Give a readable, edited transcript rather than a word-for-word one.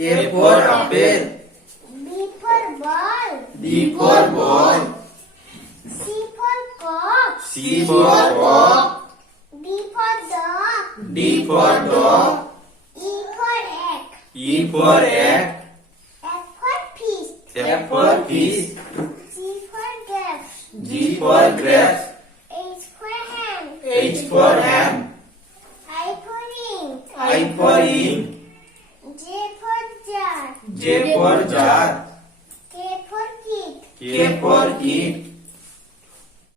A for apple. B for ball. B for ball. C for cock. C for cock. D for dog. D for dog. E for egg. E for egg. F for fish. F for fish. G for grapes. G for grapes. H for hen. H for ham. I for ring. I for ink. J for jar. J for jar. K for kid. K for kid.